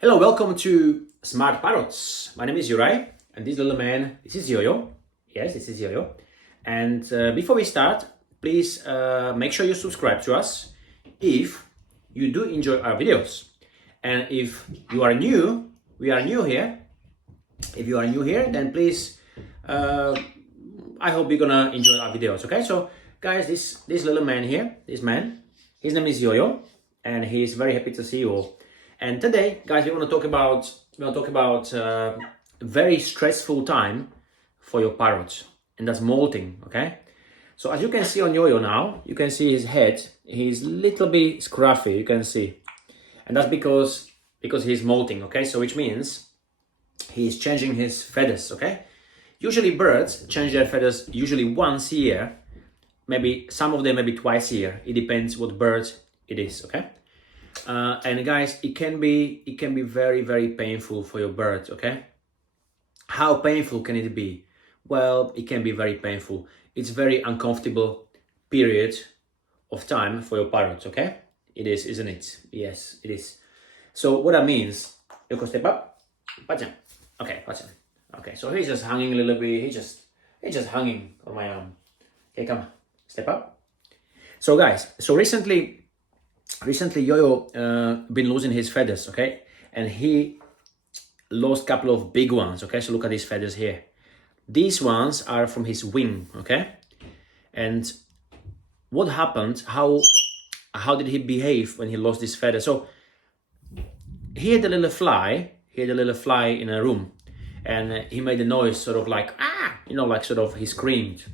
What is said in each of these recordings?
Hello, welcome to Smart Parrots. My name is Juraj, and this little man, this is Yo-Yo. Yes, this is Yo-Yo. And before we start, please make sure you subscribe to us if you do enjoy our videos. And if you are new, we are new here. If you are new here, then please, I hope you're gonna enjoy our videos. Okay, so guys, this little man here, his name is Yo-Yo, and he's very happy to see you all. And today, guys, we want to talk about a very stressful time for your parrot, and that's molting. Okay, so as you can see on Yo-Yo now, you can see his head. He's a little bit scruffy. You can see, and that's because he's molting. Okay, so which means he's changing his feathers. Okay, usually birds change their feathers usually once a year, maybe some of them maybe twice a year. It depends what bird it is. Okay. And guys, it can be very, very painful for your bird. Okay, how painful can it be? Well, it can be very painful. It's very uncomfortable period of time for your parrot. Okay, it is, isn't it? Yes, it is. So what that means, you can step up. Okay, okay, so he's just hanging a little bit. He's just hanging on my arm. Okay, come on, step up. So guys, so recently Yo-Yo been losing his feathers. Okay, and he lost a couple of big ones. Okay, so look at these feathers here. These ones are from his wing. Okay, and what happened? How did he behave when he lost this feather? So he had a little fly. He had a little fly in a room, and he made a noise, sort of like like sort of he screamed.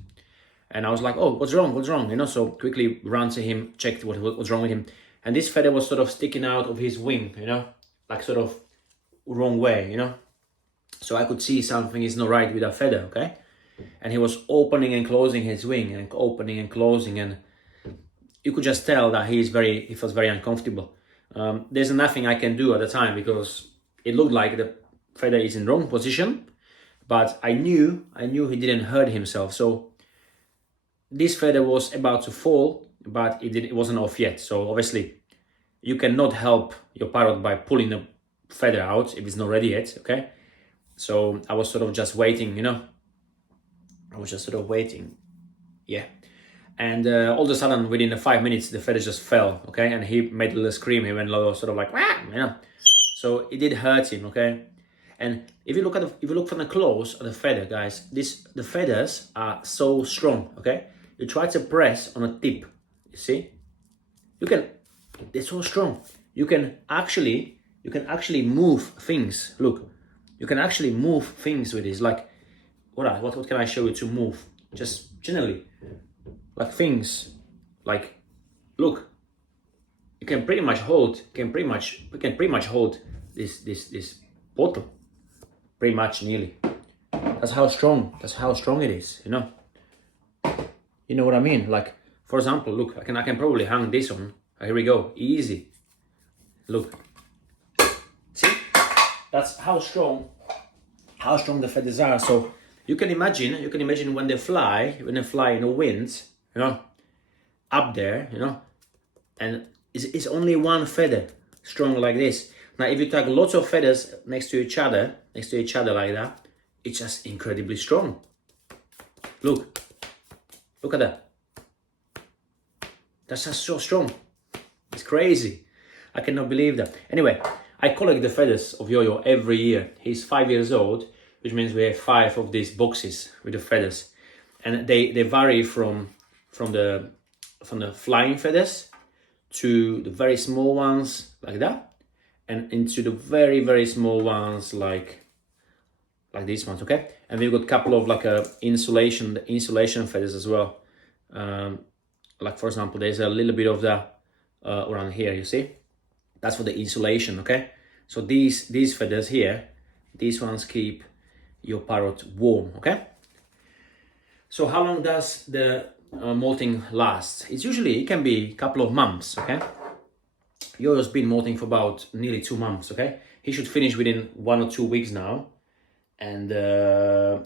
And I was like, oh, what's wrong? What's wrong? So quickly ran to him, checked what was wrong with him. And this feather was sort of sticking out of his wing, like sort of wrong way, So I could see something is not right with that feather, okay? And he was opening and closing his wing and opening and closing. And you could just tell that he feels very uncomfortable. There's nothing I can do at the time because it looked like the feather is in wrong position. But I knew he didn't hurt himself. So this feather was about to fall, but it wasn't off yet. So obviously you cannot help your parrot by pulling the feather out if it's not ready yet. Okay, so I was sort of just waiting, I was just sort of waiting. Yeah, and all of a sudden within the 5 minutes the feather just fell. Okay, and he made a little scream. He went sort of like so it did hurt him. Okay, and if you look from the close of the feather, guys, the feathers are so strong. Okay, you try to press on a tip, you see, they're so strong. You can actually move things. Look, you can actually move things with this. Like what can I show you to move? Just generally, like things, like look, you can pretty much hold. We can pretty much hold this bottle, pretty much nearly. That's how strong it is. You know what I mean? Like, for example, look, I can probably hang this on. Here we go, easy. Look, see? That's how strong the feathers are. So you can imagine when they fly in the wind, up there, and it's only one feather strong like this. Now, if you take lots of feathers next to each other like that, it's just incredibly strong. Look at that. That's just so strong. It's crazy. I cannot believe that. Anyway, I collect the feathers of Yo-Yo every year. He's 5 years old, which means we have 5 of these boxes with the feathers, and they vary from the flying feathers to the very small ones like that, and into the very, very small ones like these ones. Okay, and we've got a couple of like insulation feathers as well. Like for example, there's a little bit of that around here, you see, that's for the insulation. Okay, so these feathers here, these ones keep your parrot warm. Okay, so how long does the molting last? It can be a couple of months. Okay, Yo-Yo's been molting for about nearly 2 months. Okay, he should finish within 1 or 2 weeks now, and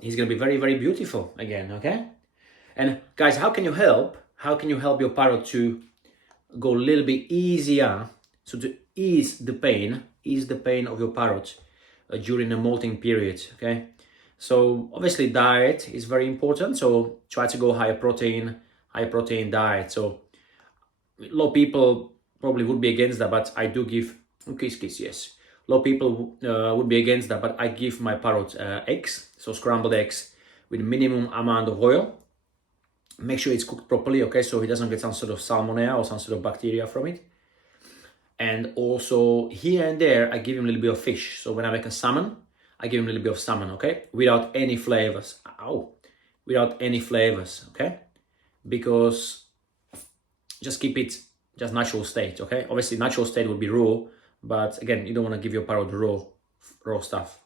he's gonna be very, very beautiful again. Okay, and guys, how can you help your parrot to go a little bit easier, so to ease the pain of your parrot during the molting period, okay? So obviously diet is very important, so try to go high protein diet. So a lot of people probably would be against that, but I do give kiss, yes. A lot of people would be against that, but I give my parrot eggs, so scrambled eggs with minimum amount of oil. Make sure it's cooked properly, okay, so he doesn't get some sort of salmonella or some sort of bacteria from it. And also here and there, I give him a little bit of fish. So when I make a salmon, I give him a little bit of salmon, okay, without any flavors. Without any flavors, okay, because just keep it just natural state, okay. Obviously, natural state would be raw, but again, you don't want to give your parrot raw stuff.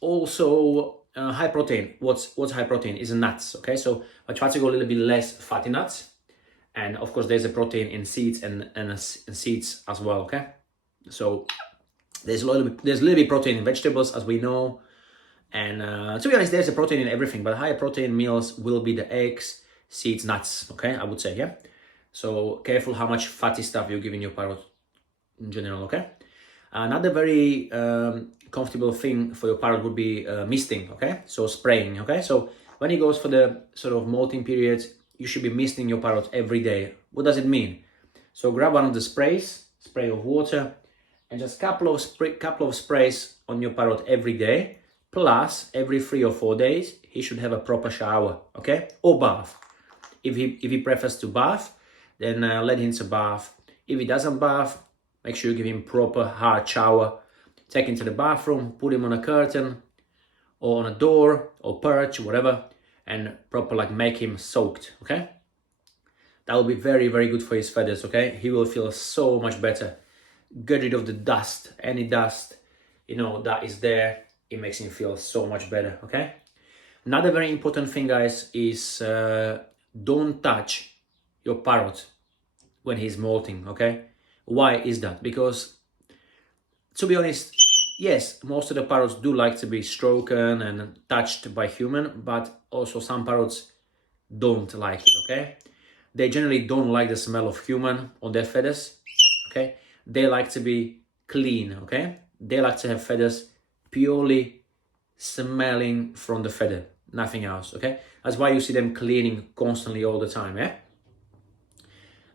Also, high protein. What's high protein? Is nuts, okay. So I try to go a little bit less fatty nuts, and of course, there's a protein in seeds and seeds as well, okay. So there's a little bit protein in vegetables, as we know, and to be honest, there's a protein in everything. But higher protein meals will be the eggs, seeds, nuts, okay, I would say, yeah. So careful how much fatty stuff you're giving your parrot in general, okay. Another very comfortable thing for your parrot would be misting, okay, so spraying, okay. So when he goes for the sort of molting period, you should be misting your parrot every day. What does it mean? So grab one of the spray of water, and just couple of sprays on your parrot every day, plus every 3 or 4 days he should have a proper shower, okay, or bath. If he prefers to bath, then let him to bath. If he doesn't bath, make sure you give him proper hard shower. Take him to the bathroom, put him on a curtain or on a door or perch, whatever, and proper like make him soaked, okay. That will be very, very good for his feathers, okay. He will feel so much better. Get rid of the dust, any dust, you know, that is there. It makes him feel so much better, okay. Another very important thing, guys, is don't touch your parrot when he's molting, okay. Why is that? Because, to be honest, yes, most of the parrots do like to be stroked and touched by human, but also some parrots don't like it, okay. They generally don't like the smell of human on their feathers, okay. They like to be clean, okay. They like to have feathers purely smelling from the feather, nothing else, okay. That's why you see them cleaning constantly all the time, yeah.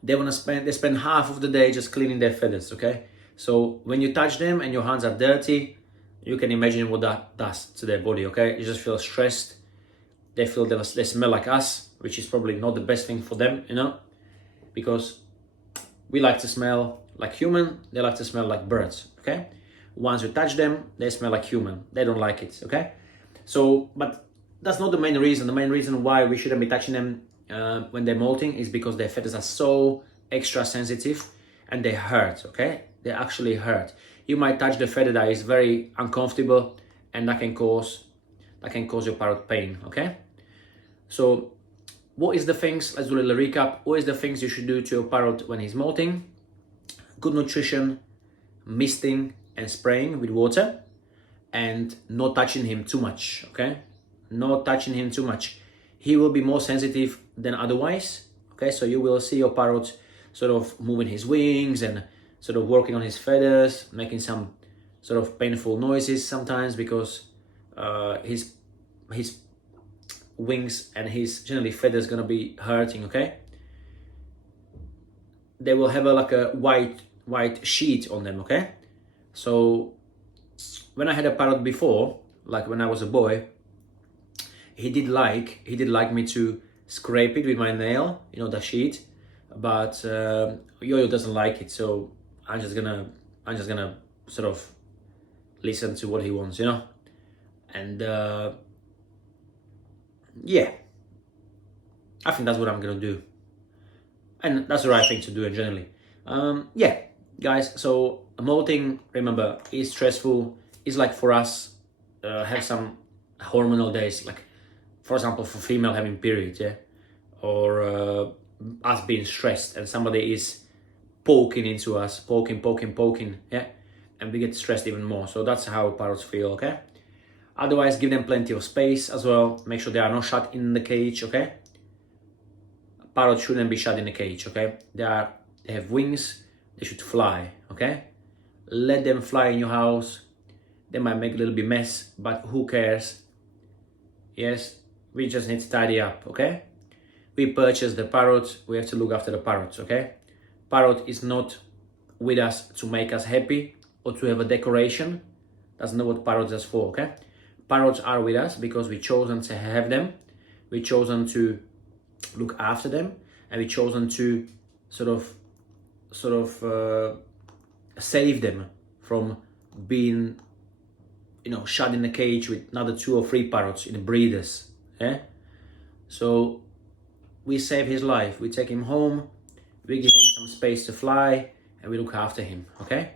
They spend half of the day just cleaning their feathers, okay. So when you touch them and your hands are dirty, you can imagine what that does to their body, okay. You just feel stressed. They smell like us, which is probably not the best thing for them, you know, because we like to smell like human, they like to smell like birds, okay. Once you touch them, they smell like human. They don't like it, okay. So, but that's not the main reason. The main reason why we shouldn't be touching them when they're molting is because their feathers are so extra sensitive and they hurt, okay. They actually hurt. You might touch the feather that is very uncomfortable, and that can cause your parrot pain, okay. So what is the things, let's do a little recap. What is the things you should do to your parrot when he's molting? Good nutrition, misting and spraying with water, and not touching him too much, okay. Not touching him too much. He will be more sensitive than otherwise, okay. So you will see your parrot sort of moving his wings and sort of working on his feathers, making some sort of painful noises sometimes because his wings and his generally feathers gonna be hurting, okay. They will have like a white sheet on them, okay. So when I had a parrot before, like when I was a boy, he did like me to scrape it with my nail, you know, the sheet, but Yo-Yo doesn't like it, so I'm just gonna sort of listen to what he wants, you know. And yeah, I think that's what I'm gonna do, and that's the right thing to do in generally. Yeah, guys, so molting, remember, is stressful. It's like for us have some hormonal days, like for example for female having periods, yeah, or us being stressed and somebody is poking into us, poking, yeah, and we get stressed even more. So that's how parrots feel, okay. Otherwise, give them plenty of space as well. Make sure they are not shut in the cage, okay. Parrots shouldn't be shut in the cage, okay. They have wings, they should fly, okay? Let them fly in your house. They might make a little bit mess, but who cares? Yes, we just need to tidy up, okay? We purchased the parrot, we have to look after the parrots, okay? Parrot is not with us to make us happy or to have a decoration. That's not what parrots are for, okay? Parrots are with us because we chosen to have them. We chosen to look after them, and we chosen to sort of save them from being, shut in a cage with another 2 or 3 parrots in the breeders. Yeah. So we save his life. We take him home. We give him some space to fly, and we look after him. Okay.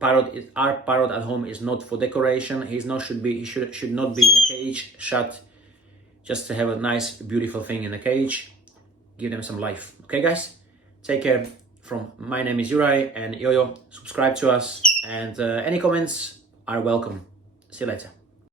Our parrot at home is not for decoration. He should not be in a cage, shut, just to have a nice, beautiful thing in a cage. Give them some life. Okay, guys? Take care. My name is Juraj and Yo-Yo. Subscribe to us, and any comments are welcome. See you later.